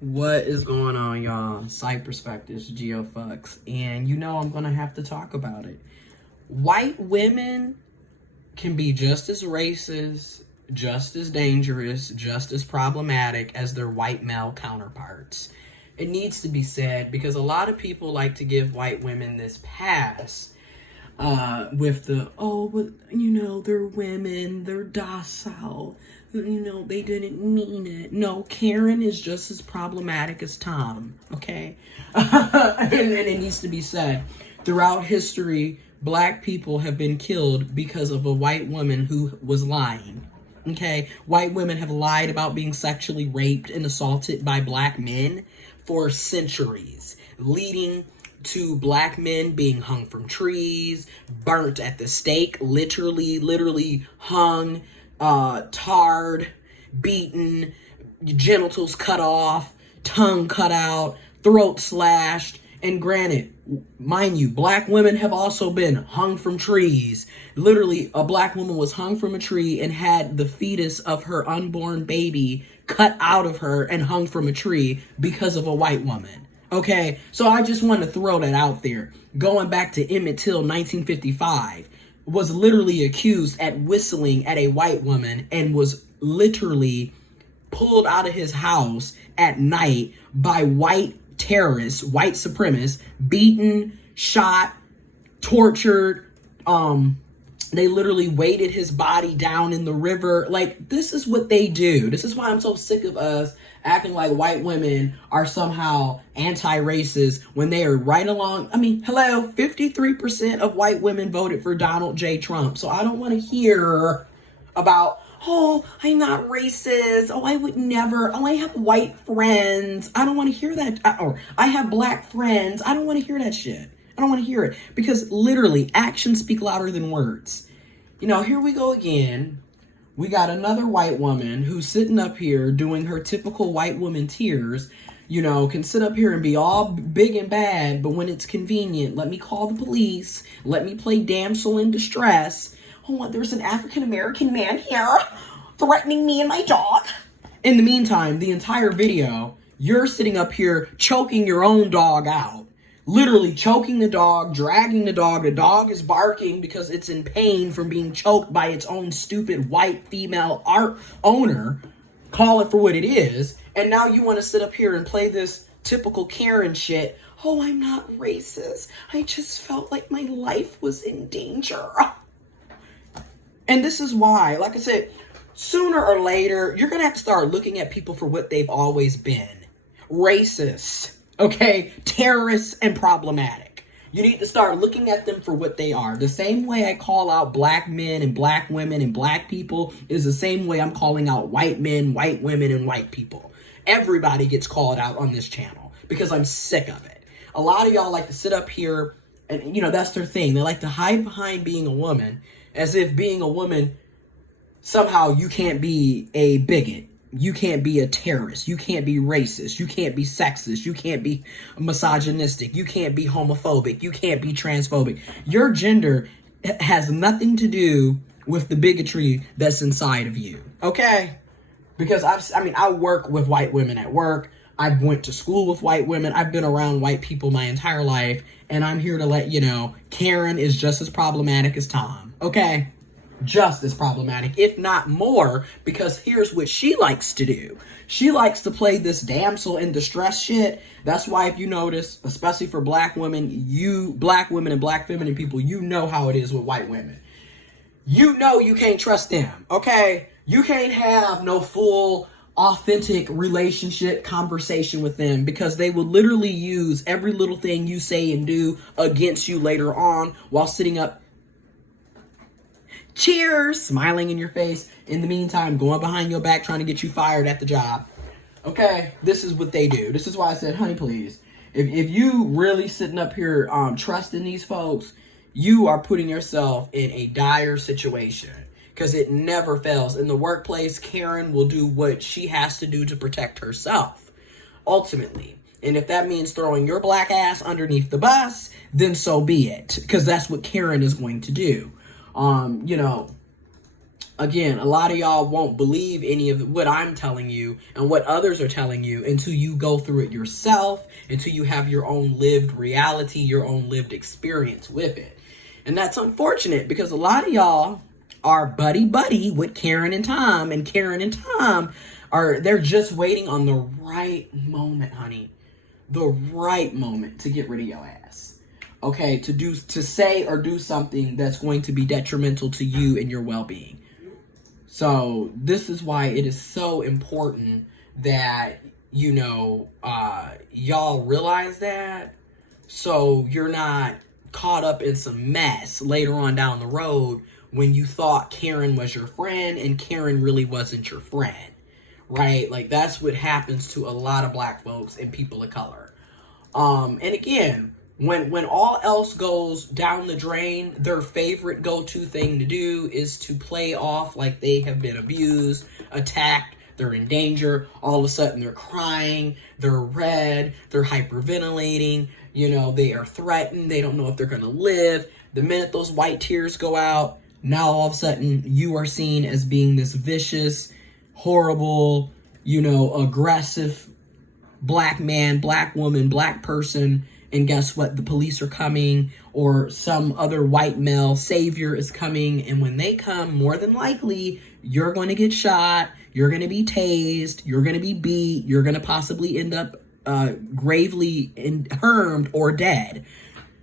What is going on, y'all? Side Perspectives, giofvcks, and I'm gonna have to talk about it. White women can be just as racist, just as dangerous, just as problematic as their white male counterparts. It needs to be said because a lot of people like to give white women this pass with the, oh, but they're women, they're docile, they didn't mean it. No, Karen is just as problematic as Tom, okay? And it needs to be said, throughout history, black people have been killed because of a white woman who was lying. Okay, white women have lied about being sexually raped and assaulted by black men for centuries, leading to black men being hung from trees, burnt at the stake, literally hung, tarred, beaten, genitals cut off, tongue cut out, throat slashed. And granted, mind you, black women have also been hung from trees. Literally, a black woman was hung from a tree and had the fetus of her unborn baby cut out of her and hung from a tree because of a white woman. Okay, so I just want to throw that out there. Going back to Emmett Till, 1955, was literally accused at whistling at a white woman and was literally pulled out of his house at night by white terrorists, white supremacists, beaten, shot, tortured. They literally weighted his body down in the river. Like, this is what they do. This is why I'm so sick of us acting like white women are somehow anti-racist when they are right along. I mean, hello, 53% of white women voted for Donald J. Trump. So I don't want to hear about, oh, I'm not racist. Oh, I would never. Oh, I have white friends. I don't want to hear that. Or I have black friends. I don't want to hear that shit. I don't want to hear it. Because literally, actions speak louder than words. Here we go again. We got another white woman who's sitting up here doing her typical white woman tears. Can sit up here and be all big and bad, but when it's convenient, let me call the police. Let me play damsel in distress. Oh, there's an African-American man here threatening me and my dog. In the meantime, the entire video, you're sitting up here choking your own dog out. Literally choking the dog, dragging the dog. The dog is barking because it's in pain from being choked by its own stupid white female owner. Call it for what it is. And now you want to sit up here and play this typical Karen shit. Oh, I'm not racist. I just felt like my life was in danger. And this is why, like I said, sooner or later, you're going to have to start looking at people for what they've always been. Racist. Okay? Terrorists and problematic. You need to start looking at them for what they are. The same way I call out black men and black women and black people is the same way I'm calling out white men, white women, and white people. Everybody gets called out on this channel because I'm sick of it. A lot of y'all like to sit up here and, that's their thing. They like to hide behind being a woman as if being a woman, somehow you can't be a bigot. You can't be a terrorist. You can't be racist. You can't be sexist. You can't be misogynistic. You can't be homophobic. You can't be transphobic. Your gender has nothing to do with the bigotry that's inside of you. Okay? Because I work with white women at work. I went to school with white women. I've been around white people my entire life. And I'm here to let you know, Karen is just as problematic as Tom. Okay? Just as problematic, if not more, because here's what she likes to do. She likes to play this damsel in distress shit. That's why, if you notice, especially for black women, black women and black feminine people, you know how it is with white women. You know you can't trust them, okay? You can't have no full, authentic relationship conversation with them because they will literally use every little thing you say and do against you later on while sitting up, cheers, smiling in your face. In the meantime, going behind your back trying to get you fired at the job. Okay, this is what they do. This is why I said, honey, please. If you really sitting up here trusting these folks, you are putting yourself in a dire situation. Because it never fails. In the workplace, Karen will do what she has to do to protect herself. Ultimately. And if that means throwing your black ass underneath the bus, then so be it. Because that's what Karen is going to do. Again, a lot of y'all won't believe any of what I'm telling you and what others are telling you until you go through it yourself, until you have your own lived reality, your own lived experience with it. And that's unfortunate because a lot of y'all are buddy with Karen and Tom, and Karen and Tom they're just waiting on the right moment, honey. The right moment to get rid of your ass. Okay, to say or do something that's going to be detrimental to you and your well-being. So this is why it is so important that, y'all realize that, so you're not caught up in some mess later on down the road when you thought Karen was your friend and Karen really wasn't your friend, right? Like, that's what happens to a lot of black folks and people of color. And again, when all else goes down the drain, their favorite go-to thing to do is to play off like they have been abused, attacked, they're in danger. All of a sudden they're crying, they're red, they're hyperventilating, they are threatened, they don't know if they're gonna live. The minute those white tears go out, now all of a sudden you are seen as being this vicious, horrible, aggressive black man, black woman, black person. And guess what? The police are coming, or some other white male savior is coming. And when they come, more than likely, you're going to get shot. You're going to be tased. You're going to be beat. You're going to possibly end up gravely harmed or dead.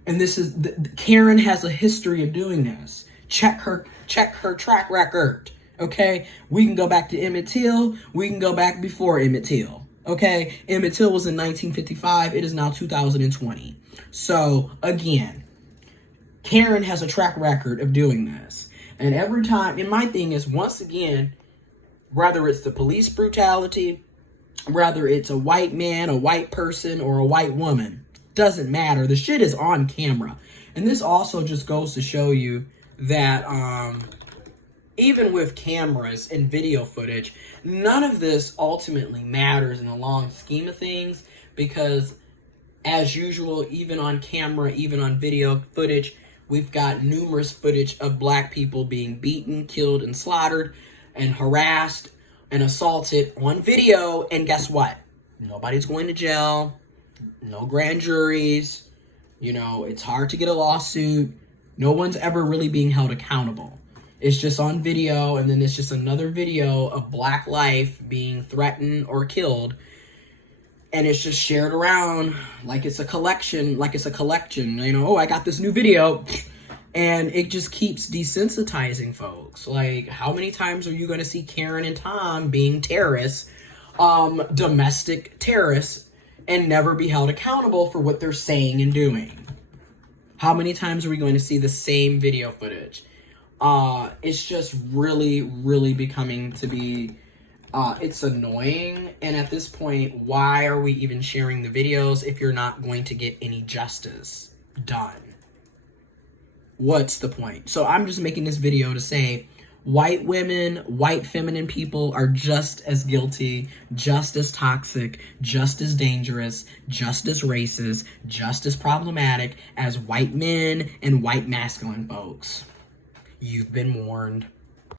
And this is Karen has a history of doing this. Check her track record. Okay, we can go back to Emmett Till. We can go back before Emmett Till. Okay, Emmett Till was in 1955. It is now 2020. So, again, Karen has a track record of doing this. And every time, and my thing is, once again, whether it's the police brutality, whether it's a white man, a white person, or a white woman, doesn't matter. The shit is on camera. And this also just goes to show you that, even with cameras and video footage, none of this ultimately matters in the long scheme of things, because as usual, even on camera, even on video footage, we've got numerous footage of black people being beaten, killed, and slaughtered, and harassed, and assaulted on video, and guess what? Nobody's going to jail, no grand juries, it's hard to get a lawsuit, no one's ever really being held accountable. It's just on video, and then it's just another video of black life being threatened or killed. And it's just shared around like it's a collection, oh, I got this new video. And it just keeps desensitizing folks. Like, how many times are you going to see Karen and Tom being terrorists, domestic terrorists, and never be held accountable for what they're saying and doing? How many times are we going to see the same video footage? It's just really, really becoming to be, it's annoying. And at this point, why are we even sharing the videos if you're not going to get any justice done? What's the point? So I'm just making this video to say, white women, white feminine people are just as guilty, just as toxic, just as dangerous, just as racist, just as problematic as white men and white masculine folks. You've been warned.